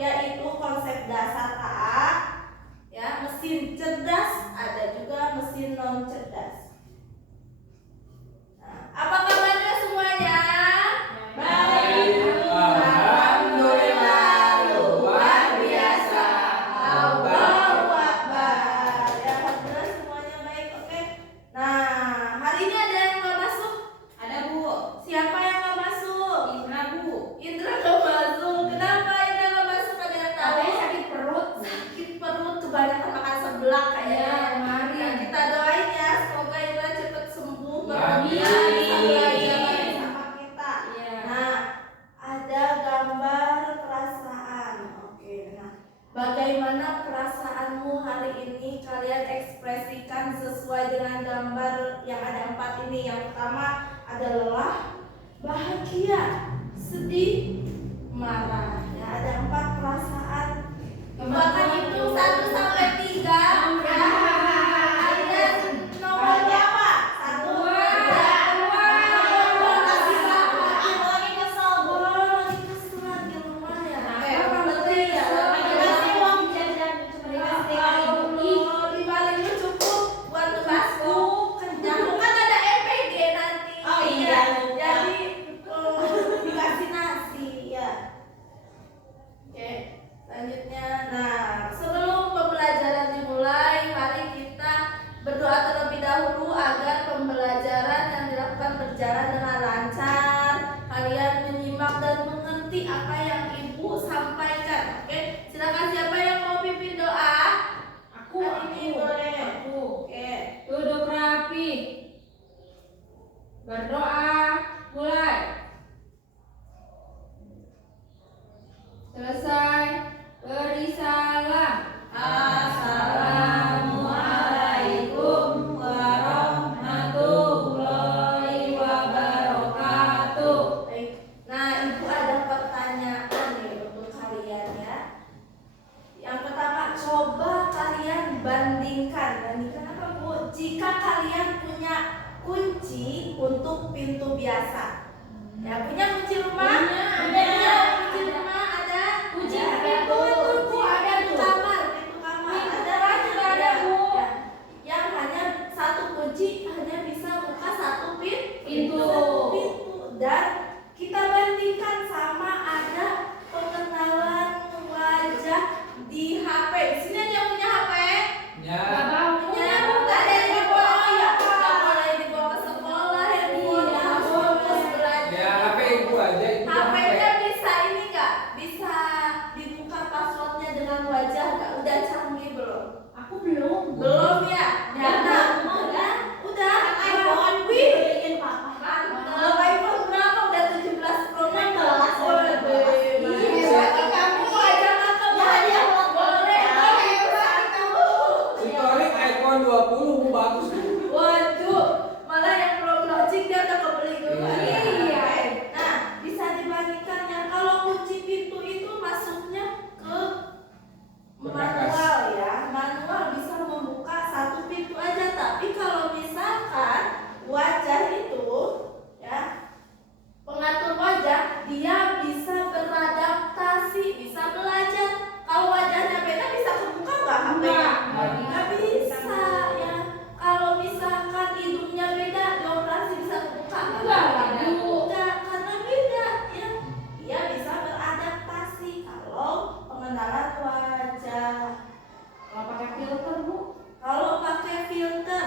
yaitu konsep dasar A, ya, mesin cerdas, ada juga mesin non cerdas. Nah, apa kabarnya semuanya? Baik. Alhamdulillah, luar biasa. Allahu Akbar. Ya, alhamdulillah semuanya baik. Oke. Nah, hari ini ada yang nggak masuk? Ada Bu. Siapa yang nggak masuk? Indra Bu. Indra nggak masuk. Kenapa Indra nggak masuk? Ada yang tahu? Katanya sakit perut. Sakit perut, kebanyakan makan seblak kayaknya. Iya, kemarin. Nah, kita doain ya, semoga Indra cepat sembuh. Amin. Bahagia bisa belajar lagi sama kita. Iya. Nah, ada gambar perasaan. Oke, nah, bagaimana perasaanmu hari ini? Kalian ekspresikan sesuai dengan gambar yang ada 4 ini. Yang pertama ada lelah, bahagia, sedih, marah. Ya, ada 4 perasaan. Bahkan itu 1 sampai 3. Ya. Kalian nomor berapa? 1, 2, lagi kesel di rumah ya. Berarti ya. Kalau dibalikin cukup buat ngebasku kenyang. Kan ada MPG nanti. Oh iya. Jadi dikasih nasi ya. Oke, selanjutnya. Nah, sebelum pembelajaran dimulai, mari kita berdoa terlebih dahulu agar pembelajaran yang dilakukan berjalan dengan lancar. Kalian menyimak dan mengerti apa yang Ibu sampaikan. Oke, silakan siapa yang mau pimpin doa? Hari ini boleh. Oke. Duduk rapi. Berdoa. Mulai. Selesai. Beri salam. Assalamualaikum warahmatullahi wabarakatuh. Baik. Nah, Ibu ada pertanyaan nih untuk kalian ya. Yang pertama, coba kalian bandingkan apa Bu? Jika kalian punya kunci untuk pintu biasa, ya punya kunci rumah? Punya. Kunci rumah ada? Kunci Ada. pintu itu, Bu, ada Pintu tuh. kamar, pintu kamar. Pintu Ada kamar juga ada, Bu. Ya. Yang hanya 1 kunci hanya bisa buka 1 pintu. Pintu. Dan kita bandingkan sama ada pengenalan wajah di HP. Di sini ada yang punya HP? Ya. Punya. Nggak ada yang dibawa. Oh iya, nggak boleh dibawa ke sekolah ya Bu. Iya, Harus belajar. Ya, HP Ibu aja itu. HP-nya bisa ini nggak? Bisa dibuka passwordnya dengan wajah nggak? Udah canggih belum? Aku belum. Belum ya? Udah. Udah. iPhone. Wih. Beliin Papa. Mantap. iPhone berapa? Udah 17 Pro Max. 16. Iya, berarti kamu aja makan. Ya, dia mau. Boleh. Sitorik iPhone 20 Bu, bagus Bu. Waduh, malah yang belum launching dia udah kebeli duluan. Iya. Nah, bisa dibandingkan ya, kalau kunci pintu itu masuknya ke manual ya. Manual bisa membuka 1 pintu aja, tapi kalau misalkan wajah itu ya, pengatur wajah, dia bisa beradaptasi, bisa belajar. Kalau wajahnya beda bisa kebuka nggak HP-nya? Nggak bisa ya. Kalau misalkan hidungnya beda, dioperasi bisa kebuka Enggak, Bu. Enggak, karena beda ya. Dia bisa beradaptasi kalau pengenalan wajah. Kalau pakai filter, Bu. Kalau pakai filter,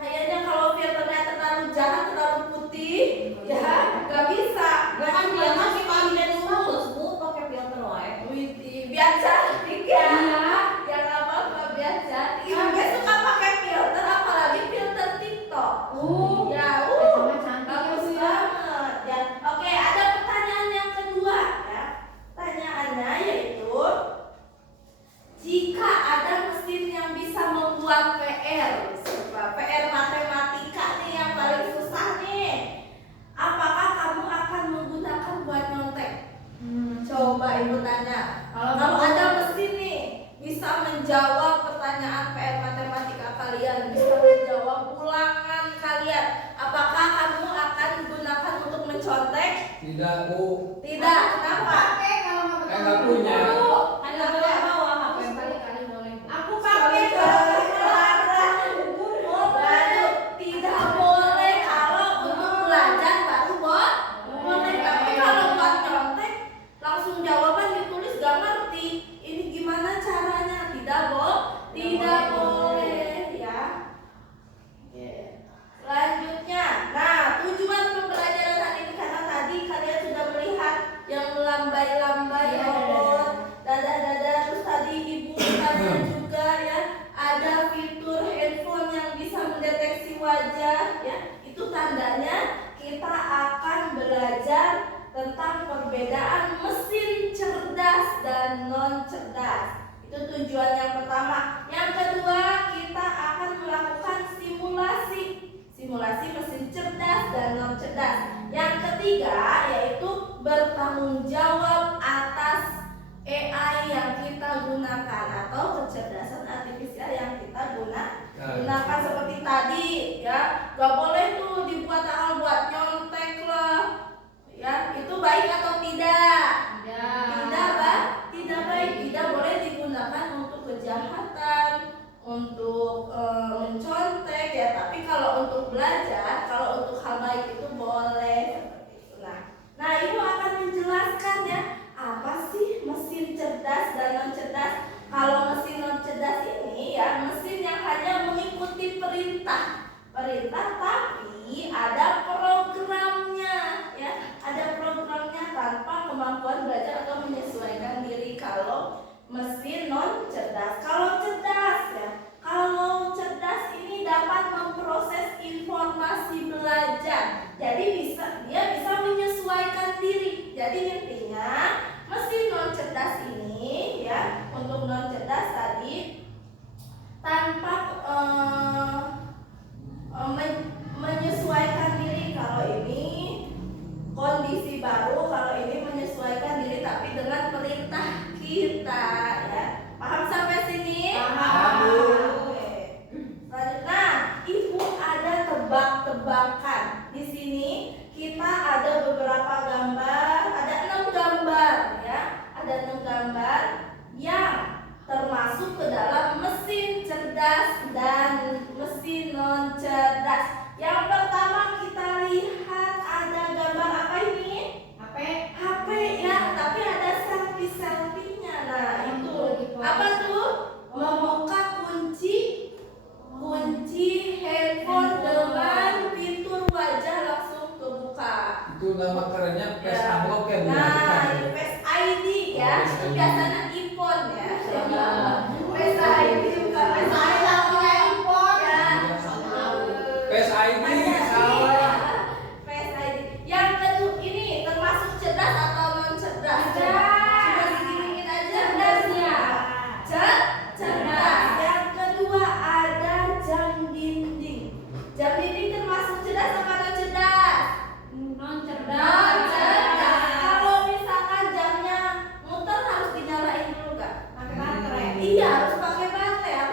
kayaknya kalau filternya terlalu jahat, terlalu putih, ya nggak bisa. Kan dia masih pakai bagus, Bu, pakai filter wae. Wih, biar cantik ya. Iya. Ya nggak apa-apa, biar cantik. Ibu suka pakai filter, apalagi filter TikTok. Ya, Sama cantik bagus ya, Bu, ya. banget. Ya, oke, ada pertanyaan yang kedua ya. Pertanyaannya yaitu, jika ada mesin yang bisa membuat PR, PR matematika nih yang paling susah nih, apakah kamu akan menggunakan buat nyontek? Coba Ibu tanya. Kalau ada mesin nih bisa menjawab pertanyaan PR matematika kalian, bisa menjawab ulangan kalian, apakah kamu akan gunakan untuk mencontek? Tidak Bu. Tidak. Kenapa? Nggak punya. tentang perbedaan mesin cerdas dan non cerdas. Itu tujuan yang pertama. Yang kedua, kita akan melakukan simulasi mesin cerdas dan non cerdas. Yang ketiga yaitu bertanggung jawab atas AI yang kita gunakan atau kecerdasan artifisial yang kita gunakan seperti tadi ya. Gak boleh tuh dibuat hal buat nyontek lah ya. Itu baik atau tidak? Tidak baik. Tidak boleh digunakan untuk kejahatan, untuk mencontek ya. Tapi kalau untuk belajar, kalau untuk hal baik itu boleh seperti itu. Nah, ibu akan menjelaskan ya apa sih mesin cerdas dan non cerdas. Kalau mesin non cerdas ini ya mesin yang hanya mengikuti perintah, tapi ada programnya ya, ada programnya tanpa kemampuan belajar atau menyesuaikan diri. Kalau mesin non cerdas, kalau cerdas ini dapat memproses informasi belajar. Jadi dia bisa menyesuaikan diri. Jadi intinya mesin non cerdas ini ya, untuk non cerdas tadi tanpa menyesuaikan diri. Kalau ini kondisi baru, kalau ini menyesuaikan diri tapi dengan perintah kita ya. Paham sampai sini? Paham. Oke. Nah, ibu ada tebak-tebakan. Di sini kita ada beberapa gambar, ada 6 gambar ya. Ada 6 gambar yang termasuk ke dalam mesin cerdas dan mesin non cerdas. Yang pertama kita lihat ada gambar apa ini? HP ya, tapi ada selfie-nya. Nah, itu apa tuh? Membuka kunci handphone dengan fitur wajah langsung kebuka. Itu nama kerennya Face Ya. Unlock ya. Nah, Face ID ya. Itu biasanya iPhone ya. Face ID bukan Face ID namanya iPhone ya. Face ID salah. Face ID. Yang kedua ini termasuk cerdas atau non cerdas? Cuma diginiin aja. Cerdas. Yang kedua ada jam dinding. Jam dinding termasuk cerdas apa non cerdas? Non cerdas. Kalau misalkan jamnya muter harus dinyalain dulu gak? Pakai baterai. Iya, harus pakai baterai.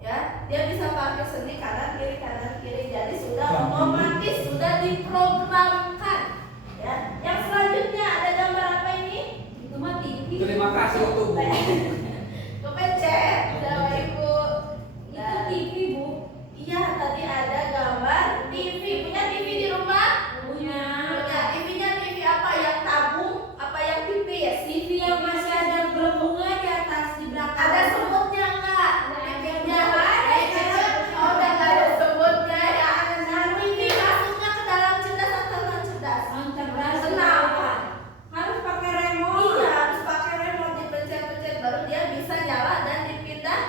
ya, dia bisa pakai sendi kanan kiri, jadi sudah otomatis sudah diprogramkan. Ya, yang selanjutnya ada gambar apa ini? Itu mah TV. Terima kasih untuk Bu. Kepencet, Bapak Ibu. Itu TV, Bu. Iya, tadi ada gambar TV. Punya TV di rumah? Punya. Punya. TV-nya TV apa? Yang tabung? Apa yang tipis? TV yang masih ada gelembungnya di atas di belakang. Ada semutnya enggak? TV-nya oh, udah nggak ada semutnya ya. Nah, TV masuknya ke dalam cerdas atau non cerdas? Cerdas. Kenapa? Harus pakai remote. Iya, harus pakai remote, dipencet-pencet baru dia bisa nyala dan dipindah.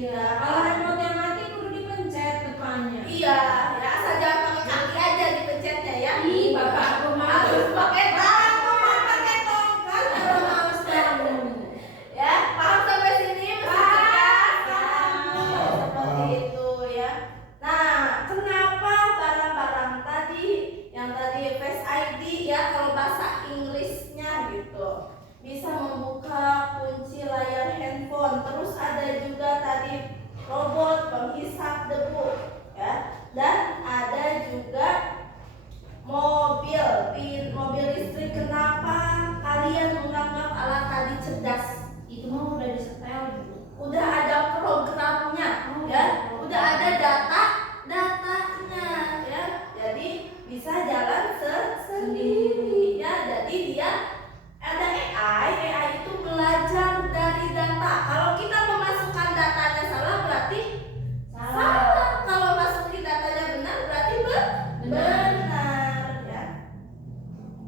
Kalau remote yang mati kudu dipencet depannya. Iya, ya asal jangan pakai kaki aja dipencetnya ya. Ih, Bapak aku Harus mau. pakai tangan. Pakai tongkat kalau males kamu. Ya, paham sampai sini mesin cerdas? Paham. Seperti itu ya. Nah, kenapa barang-barang tadi yang tadi Face ID ya, kalau bahasa Inggrisnya gitu, bisa membuka kunci layar handphone. Terus ada juga tadi robot penghisap debu ya, dan ada juga mobil listrik. Kenapa kalian menganggap alat tadi cerdas? Itu mah udah disetel, Bu. Udah ada programnya ya, udah ada datanya ya, jadi bisa jalan sendiri ya. Jadi dia ada AI itu belajar dari data. Kalau kita memasukkan datanya salah berarti salah. Kalau masukin datanya benar berarti benar ya.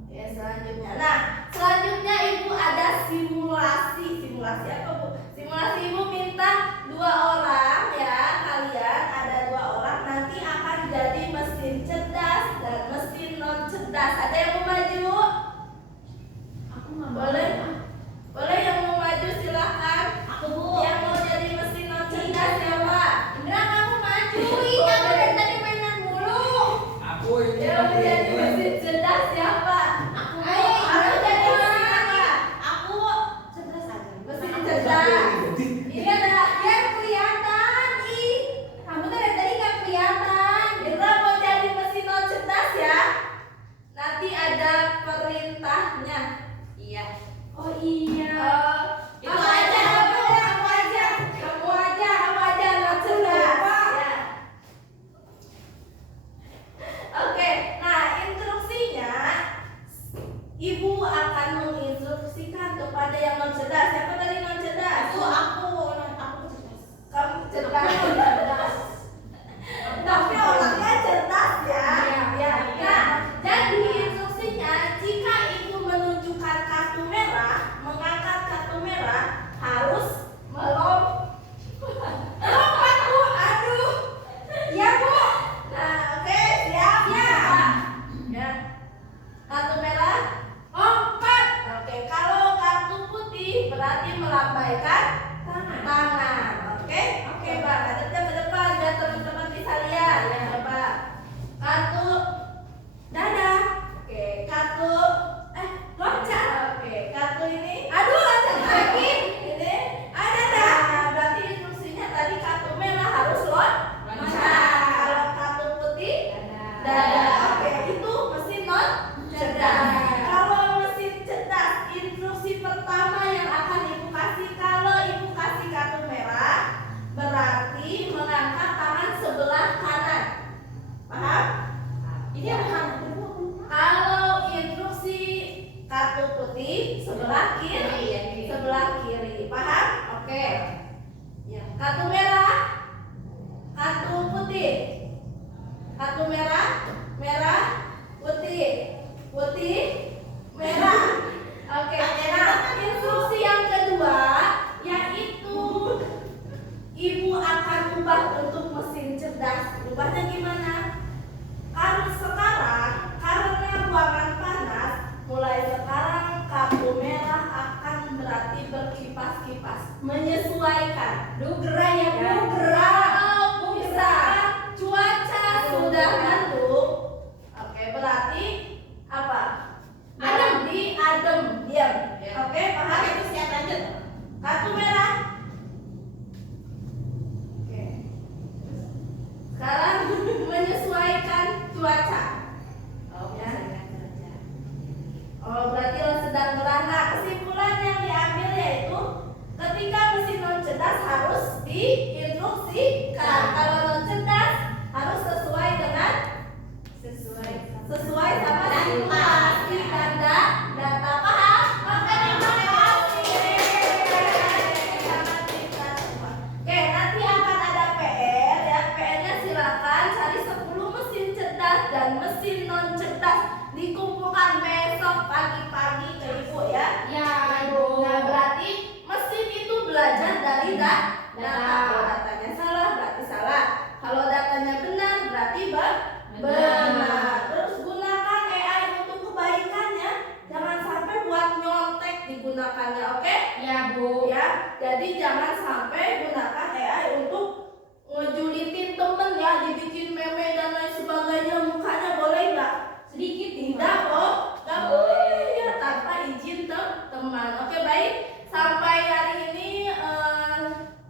Oke, selanjutnya. Nah, selanjutnya Ibu ada simulasi. Simulasi apa, Bu? Simulasi Ibu minta 2 orang ya. Kalian ada 2 orang nanti akan jadi mesin cerdas dan mesin non cerdas. Ada yang mau maju? Aku nggak mau. Boleh? Boleh yang mau maju silahkan. Aku, Bu. Yang mau jadi mesin non cerdas siapa? Indra, kamu maju. Ih, kamu dari tadi mainan mulu. Aku ini Yang mau jadi mesin cerdas siapa? Aku. Ayo, Indra jadi mesin apa? Aku cerdas aja. Mesin Aku cerdas. Ini adalah biar kelihatan. Ih, kamu dari tadi nggak kelihatan. Indra mau jadi mesin non cerdas ya. Nanti ada perintahnya. Iya. Oh iya. Itu Kamu aja, kamu Bu. aja, Kamu aja. kamu aja non cerdas. lupa. Ya. Oke, nah instruksinya Ibu akan menginstruksikan kepada yang non cerdas. Siapa tadi non cerdas? Aku cerdas. Kamu cerdas. Tapi orangnya cerdas ya. Iya. Ya. Nah, jadi instruksinya jika Ibu menunjukkan kartu merah, mengangkat kartu merah harus lompat, Bu. Aduh. Iya, Bu. Nah, oke, siap. Ya. Ya. Kartu merah. Lompat. Oke, kalau kartu putih berarti melambaikan tangan. Oke? Oke, Pak. Hadapnya ke depan biar teman-teman bisa lihat. Ya, coba. Kartu dadah. Oke, kartu loncat. Oke, kartu ini. Aduh, loncat lagi. Ini ada dah. Berarti instruksinya tadi kartu merah harus loncat. Kalau kartu putih dadah. Oke, itu mesin non cerdas. Kalau mesin cerdas, instruksi pertama yang akan Ibu kasih, kalau Ibu kasih kartu merah, berarti mengangkat tangan sebelah kanan. Paham? Ini apa kan? Kalau instruksi kartu putih sebelah kiri, sebelah kiri. Paham? Oke. Ya. Kartu merah, kartu putih. Kartu merah, merah, putih, putih, merah. Oke. Nah, instruksi yang kedua yaitu Ibu akan ubah untuk mesin cerdas. Ubahnya gimana? Sekarang karena ruangan panas, mulai sekarang kartu merah akan berarti berkipas-kipas, menyesuaikan. Gerah ya, Bu. Kalau misalkan cuaca sudah mendung, oke, berarti apa? Berarti adem, diam. Oke, paham? Itu siap lanjut. Kartu merah. Oke. cuaca. Ya. Oh, berarti lo sedang merana. Kesimpulan yang diambil yaitu ketika mesin non cerdas harus diinstruksikan. Kalau non cerdas harus sesuai dengan sesuai sama situasi dan data. Paham? Oke, terima kasih. Sangat pintar semua. Oke, nanti akan ada PR ya. PR-nya silakan cari 10 mesin cerdas dan mesin non cerdas, dikumpulkan besok pagi-pagi ke Ibu ya. Ya, Bu. Nah, berarti mesin itu belajar dari data. Kalau datanya salah berarti salah. Kalau datanya benar berarti benar. Terus gunakan AI untuk kebaikannya. Jangan sampai buat nyontek digunakannya, oke? Ya, Bu. Ya, jadi jangan sampai gunakan AI untuk ngejulitin temen ya, dibikin meme dan lain sebagainya. Mukanya boleh nggak? Sedikit tidak kok, nggak boleh ya tanpa izin teman. Oke, baik. Sampai hari ini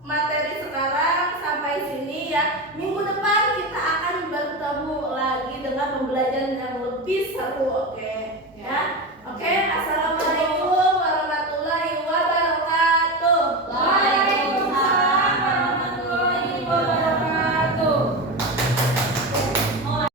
materi sekarang sampai sini ya. Minggu depan kita akan bertemu lagi dengan pembelajaran yang lebih seru, oke? Ya, oke. Assalamualaikum.